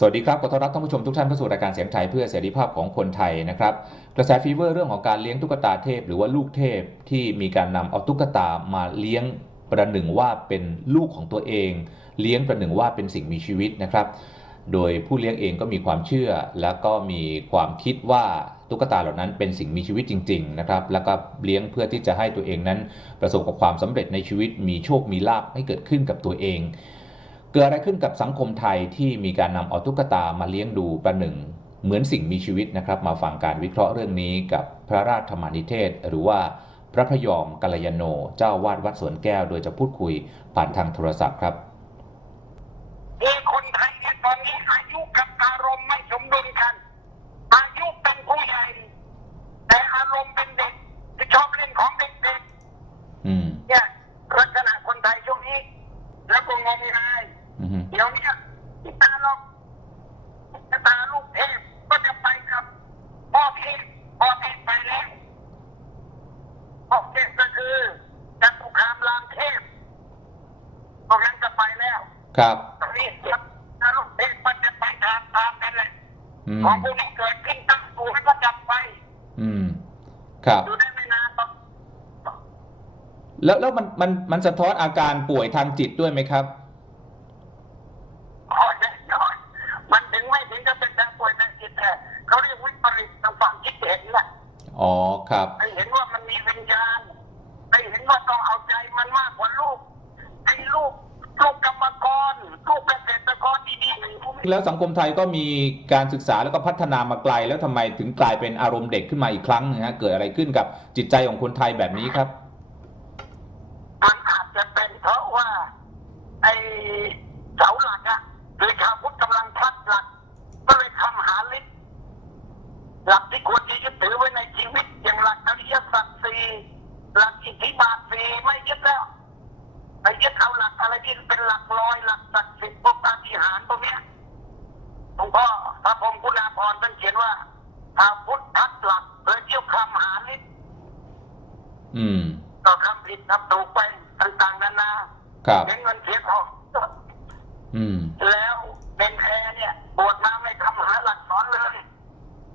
สวัสดีครับ ขอต้อนรับท่านผู้ชมทุกท่านเข้าสู่รายการเสียงไทยเพื่อเสรีภาพของคนไทยนะครับ กระแสฟีเวอร์เรื่องของการเลี้ยงตุ๊กตาเทพ หรือว่าลูกเทพที่มีการนำเอาตุ๊กตามาเลี้ยงประหนึ่งว่าเป็นลูกของตัวเอง เลี้ยงประหนึ่งว่าเป็นสิ่งมีชีวิตนะครับ โดยผู้เลี้ยงเองก็มีความเชื่อ แล้วก็มีความคิดว่าตุ๊กตาเหล่านั้นเป็นสิ่งมีชีวิตจริง ๆ นะครับ แล้วก็เลี้ยงเพื่อที่จะให้ตัวเองนั้น ประสบกับความสำเร็จในชีวิตมีโชคมีลาภให้เกิดขึ้นกับตัวเอง เกิดอะไรขึ้นกับสังคมไทยที่มีการนำเอาตุ๊กตามาเลี้ยงดูประหนึ่ง เหมือนสิ่งมีชีวิตนะครับ มาฟังการวิเคราะห์เรื่องนี้กับพระราชธรรมานิเทศ หรือว่าพระพยอมกัลยาโน เจ้าวาดวัดสวนแก้ว โดยจะพูดคุยผ่านทางโทรศัพท์ครับคือคนไทยเนี่ยตอนนี้อายุกับอารมณ์ไม่สมดุลกัน อายุเป็นผู้ใหญ่ แต่อารมณ์เป็นเด็กที่ชอบเล่นของเด็กอืมๆเนี่ยลักษณะคนไทยช่วงนี้ แล้วก็งมงายอืม เดี๋ยวเนี้ยตาลอกตาลูกเทพก็จะไปกับพ่อเทพพ่อเทพไปแล้วพ่อเทพก็คือจัตุคามรามเทพตรงนั้นจะไปแล้ว ครับตรงนี้ครับถ้าลูกเทพมันจะไปตามตามกันแหละอืมของพวกนี้เกิดขึ้นตั้งตัวให้ก็ดับไป อืม ครับอยู่ได้ไม่นานหรอกแล้วแล้วมันมันมันสะท้อนอาการป่วยทางจิตด้วยไหมครับ อ๋อแน่นอนมันถึงไม่ถึงจะเป็นทางป่วยทางจิตแต่เขาเรียกวิปริตทาง ฝั่งคิดเห็นแหละอ๋อครับไอเห็นว่ามันมีวิญญาณไอเห็นว่าต้องเอาใจมันมากกว่าลูกไอ้ลูกลูกกรรมกรลูกเกษตรกรดีๆหนึ่งพวกนี้แล้วสังคมไทยก็มีการศึกษาแล้วก็พัฒนามาไกล แล้วทำไมถึงกลายเป็นอารมณ์เด็กขึ้นมาอีกครั้งนะฮะเกิดอะไรขึ้นกับจิตใจของคนไทยแบบนี้ครับมันอาจจะเป็นเพราะว่าไอ้เสาหลักอะหรือชาวพุทธกำลังพลัดหลัก ก็เลยทำหาฤทธิ์หลักที่ควรจะยึดถือไว้ในชีวิต อย่างหลักอริยสัจสี่หลักอิทธิบาทสี่ไม่ยึดแล้วไปยึดเอาหลักอะไรที่เป็นห ลักลอยหลักศักดิ์สิทธิ์พวกปาฏิหาริย์พวกเนี้ยหลวงพ่อพระพรหมคุณาภรณ์ท่านเขียนว่าชาวพุทธพลัดหลักเลยเที่ยวคำหาฤทธิ์อืมก็คำผิดคำถูกไปต่างๆนานาครับเสียเงินเสียทองอืมแล้วเป็นแอร์เนี่ยบวชมาไม่ทำหาหลักสอนเลย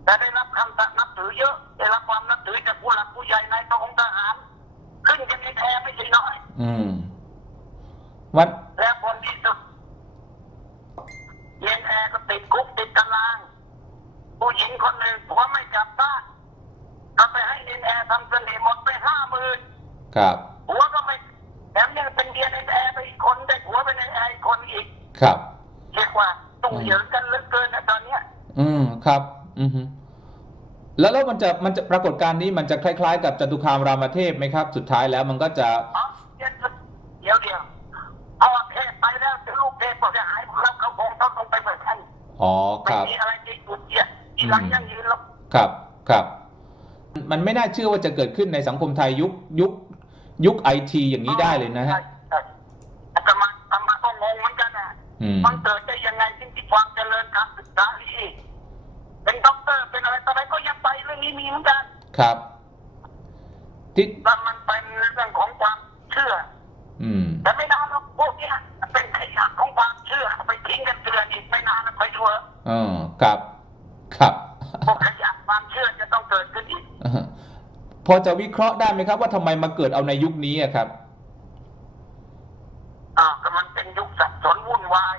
แต่ได้รับคำตักนับถือเยอะ ได้รับความนับถือจากผู้หลักผู้ใหญ่ในทหารทหาร ขึ้นกันในแอร์ไม่ใช่น้อย อืม วัน แล้วคนที่สุดเรียนแอร์ก็ ติดคุกติดตาราง ผู้หญิงคนหนึ่งผัวไม่กลับบ้านก็ไปให้เรียนแอร์ทำเสน่ห์หมดไปห้าหมื่นครับผัวก็ไม่แถมยังเป็นเดียในแอร์ไปอีกคนได้ผัวไปในแอร์อีกคนอีก ครับเรียกว่าต้องเหยิงกันเหลือเกินนะตอนเนี้ย อืมครับ อือฮึแล้วแล้วมันจะมันจะปรากฏการณ์นี้มันจะคล้ายๆ กับจตุคามรามเทพไหมครับ สุดท้ายแล้วมันก็จะอ๋อเดี๋ยวเดี๋ยวเดี๋ยวเอาเทพไปแล้วจะลูกเทพก็จะหายแล้วเขาคงต้องลงไปเหมือนกัน อ๋อคไม่รับมีอะไรจะหยุดเยียทีหลังยังยืนหรอกครับครับมันไม่น่าเชื่อว่าจะเกิดขึ้นในสังคมไทยยุคยุคยุคไอทีอย่างนี้ได้เลยนะฮะใช่ใช่อาตมาอาตมาก็งงเหมือนกันนะอืมมันเกิดได้ยังไงที่ที่ความเจริญการศึกษาดีเป็นด็อกเตอร์เป็นอะไรต่ออะไรก็ยังไปเรื่องนี้มีเหมือนกัน ครับที่แล้วมันเป็นเรื่องของความเชื่อ อืม แต่ไม่นานหรอก เถอะเออครับ ครับพวกขยะความเชื่อจะต้องเกิดขึ้นอีกอ่าฮะพอจะวิเคราะห์ได้ไหมครับ ว่าทำไมมาเกิดเอาในยุคนี้อะครับอ่าก็มันเป็นยุคสับสนวุ่นวาย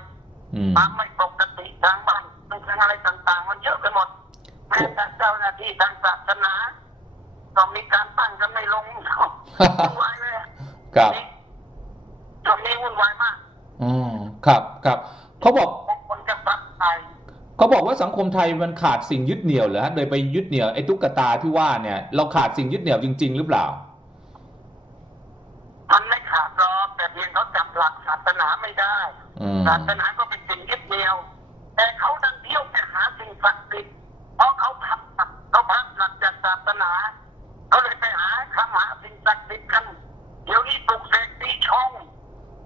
อืมทางไม่ปกติทางบ้านทางอะไรต่าง ๆ มันเยอะไปหมดแม้แต่เจ้าหน้าที่ทางศาสนาก็มีการตั้งกันไม่ลงวุ่นวายเลยอะครับนี่ตรงนี้วุ่นวายมากอืมครับครับเขาบอก บางคนจะปักใจ เขาบอกว่าสังคมไทยมันขาดสิ่งยึดเหนี่ยวเหรอฮะโดยไปยึดเหนี่ยวไอ้ตุ๊กตาที่ว่าเนี่ย เราขาดสิ่งยึดเหนี่ยวจริง ๆ หรือเปล่า มันไม่ขาดหรอกแต่เพียงเขาจับหลักศาสนาไม่ได้อืมศาสนาก็เป็นสิ่งยึดเหนี่ยว แต่เขาดันเที่ยวไปหาสิ่งศักดิ์สิทธิ์เพราะเขาพับเขาพับหลักจากศาสนาเขาเลยไปหาคำหาสิ่งศักดิ์สิทธิ์กัน เดี๋ยวนี้ปลุกเสกตีชง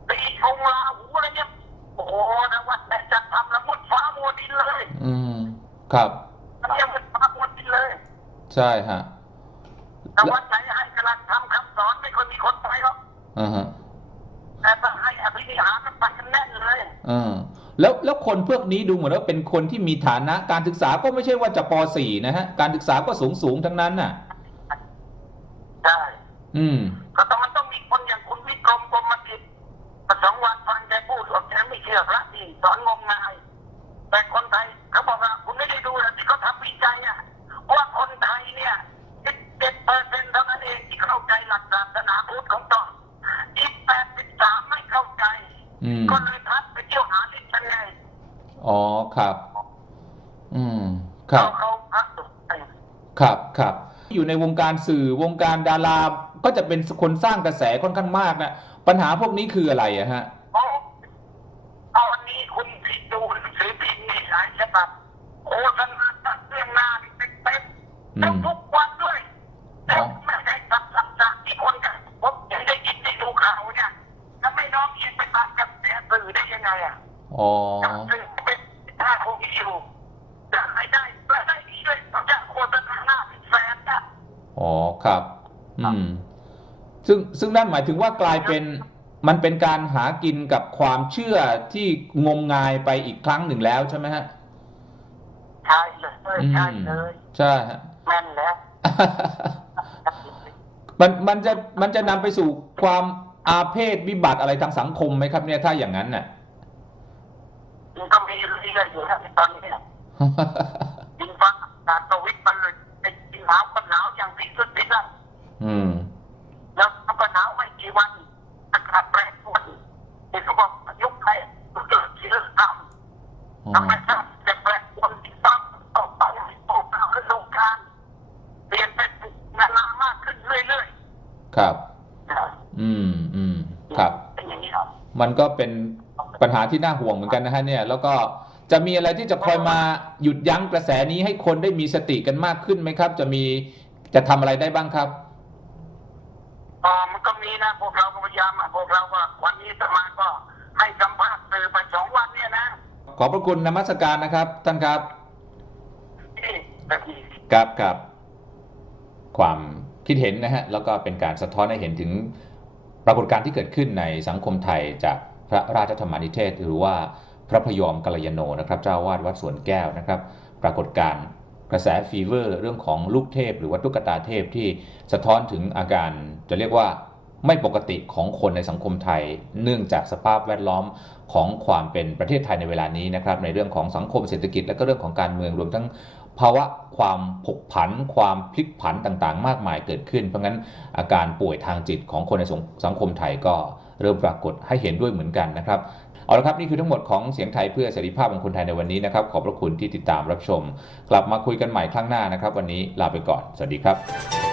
ตีชงลาหูอะไรเนี่ยโอ้โหนะวัดแต่จะทำละมุดฟ้ามัวดินเลย อืม ครับมันเนี่ยมันฟ้ามัวดินเลย ใช่ฮะแต่วัดไหนให้กำลังทำคำสอนไม่ค่อยมีคนไปหรอกอ่าฮะแต่ถ้าให้อภินิหารมันไปกันแน่นเลยเออแล้วแล้วคนพวกนี้ดูเหมือนว่าเป็นคนที่มีฐานะ การศึกษาก็ไม่ใช่ว่าจะป .4 นะฮะ การศึกษาก็สูงสูงๆทั้งนั้นน่ะใช่อืม ก็เลยทักไปเที่ยวหาลิชันไงอ๋อครับ อืม ครับเขาเขาพักสุดไปครับครับ อยู่ในวงการสื่อวงการดาราก็จะเป็นคนสร้างกระแสค่อนข้างมากนะปัญหาพวกนี้คืออะไรอะฮะโอ้ตอนนี้คุณผิดดูหนังสือพิมพ์มีหลายฉบับโฆษณาตัดเรื่องหน้านี่เต็มๆอืแล้วมทุกวัน ได้ยังไงอะอ๋อกระแสเป็นท่าคงมีอยู่จะรายได้รายได้ดีด้วยเขาจะโฆษณาหน้าเป็นแสนนะอ๋อครับ อืม ซึ่งซึ่งนั่นหมายถึงว่ากลายเป็นมันเป็นการหากินกับความเชื่อที่งมงายไปอีกครั้งหนึ่งแล้วใช่ไหมฮะใช่เลยอืมใช่เลยใช่ฮะแม่นแล้วมันมันจะมันจะนำไปสู่ความอาเพศวิบัติอะไรทางสังคมไหมครับเนี่ยถ้าอย่างนั้นน่ะ มันก็มีเรื่อยๆอยู่นะตอนนี้ยิงฟังการตวิทมันเลยไอ้ที่หนาวก็หนาวอย่างที่สุดที่นั่นอืม แล้วมันก็หนาวไม่กี่วันอากาศแปรปรวนเห็นเขาบอกยุคไทยเกิดที่เรื่องทอ๋อำทำไมชาติจะแปรปรวนที่ต้องต่อไปต่อไปฤดูกาลเปลี่ยนเป็นนานามากขึ้นเรื่อยครับๆนะอืมอืมครับเป็นอย่างนี้ครับ มันก็เป็น ปัญหาที่น่าห่วงเหมือนกันนะฮะเนี่ยแล้วก็จะมีอะไรที่จะคอยมาหยุดยั้งกระแสนี้ให้คนได้มีสติกันมากขึ้นไหมครับ จะมีจะทำอะไรได้บ้างครับอ่ามันก็มีนะพวกเราก็พยายามอะพวกเราว่าวันนี้สมาก็ให้สัมภาษณ์สื่อไปสองวันเนี่ยนะ ขอบพระคุณนมัสการนะครับ ท่านครับที่แบบนี้ครับครับ ความคิดเห็นนะฮะแล้วก็เป็นการสะท้อนให้เห็นถึงปรากฏการณ์ที่เกิดขึ้นในสังคมไทยจาก พระราชธรรมานิเทศ หรือว่าพระพยอมกัลยาโนนะครับเจ้าวาดวัดสวนแก้วนะครับ ปรากฏการกระแสฟีเวอร์ เรื่องของลูกเทพ หรือว่าตุ๊กตาเทพที่สะท้อนถึงอาการจะเรียกว่าไม่ปกติของคนในสังคมไทย เนื่องจากสภาพแวดล้อมของความเป็นประเทศไทยในเวลานี้นะครับ ในเรื่องของสังคมเศรษฐกิจและก็เรื่องของการเมืองรวมทั้งภาวะความผกผัน ความพลิกผันต่างๆ มากมายเกิดขึ้น เพราะงั้นอาการป่วยทางจิตของคนในสังคมไทยก็ เริ่มปรากฏให้เห็นด้วยเหมือนกันนะครับเอาละครับ นี่คือทั้งหมดของเสียงไทยเพื่อเสรีภาพของคนไทยในวันนี้นะครับ ขอบพระคุณที่ติดตามรับชม กลับมาคุยกันใหม่ครั้งหน้านะครับ วันนี้ลาไปก่อน สวัสดีครับ